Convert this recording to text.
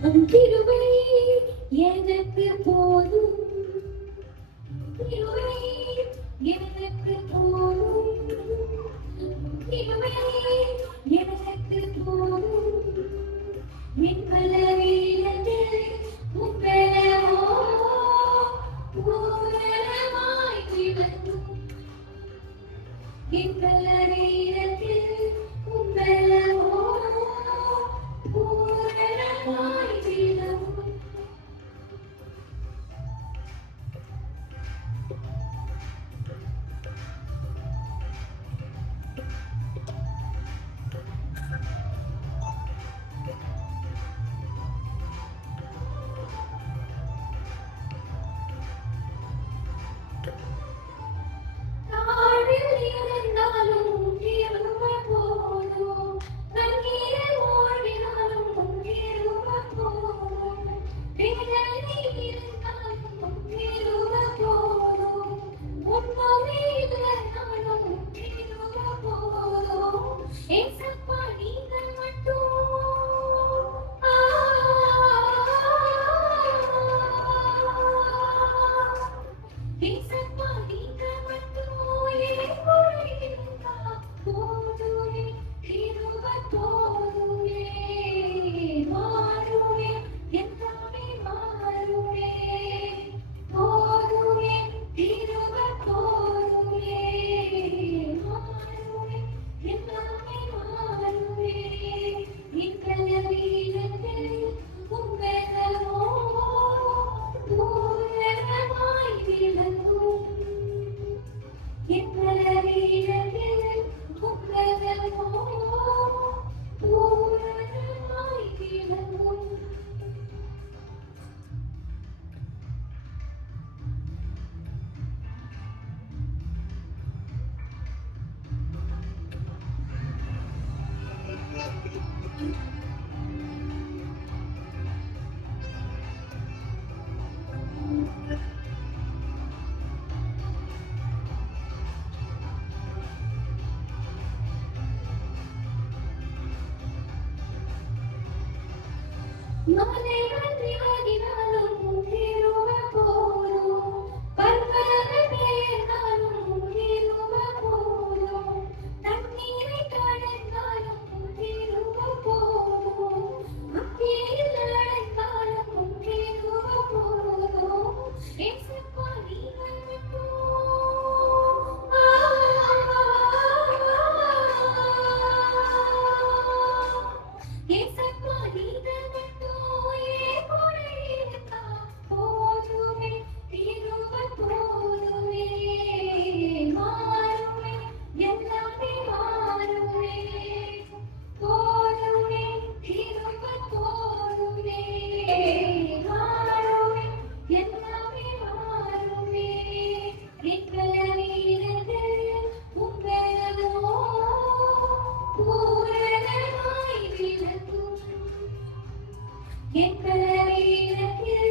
கிருபை எனக்கு போதும், கிருபை எனக்கு போதும், கிருபை எனக்கு போதும். என் பலவீனத்தில் உம்பலமோ பூரணமாய் விளங்கும். என் பலவீனத்தில் உம்பலமோ பூரணமாய் விளங்கும். தாழ்வில் இருந்தாலும் கிருபை போதும், கண்ணீரில் ஓடினாலும் கிருபை போதும், வேதனையில் இருந்தாலும் கிருபை போதும், உண்மையில் இல்லைனாலும் கிருபை போதும். ஏசப்பா நீங்கள் மட்டும் ஏசப்பா நீங்கள் மட்டும் என் கூட இருந்தா போதுமே, கிருபை போதுமே. மாறுமே, எல்லாமே மாறுமே, போதுமே, கிருபை போதுமே. மாறுமே, எல்லாமே மாறுமே. என் பலவீனத்தில் உம்பலமோ பூரணமாய் விளங்கும். என் பலவீனத்தில் உம்பலமோ பூரணமாய் விளங்கும். மலைகள் விலகினாலும் கிருபை போதும், பர்வதங்கள் பெயர்ந்தாலும் கிருபை போதும், தண்ணீரை கடந்தாலும் கிருபை போதும், அக்கினியில் நடந்தாலும் கிருபை போதும். ஏசப்பா நீங்கள் மட்டும் ஏசப்பா நீங்கள் மட்டும் என் கூட இருந்தா போதுமே, கிருபை போதுமே. மாறுமே, எல்லாமே மாறுமே, போதுமே, கிருபை போதுமே. மாறுமே, எல்லாமே மாறுமே. என் பலவீனத்தில் உம்பலமோ பூரணமாய் விளங்கும். என் பலவீனத்தில்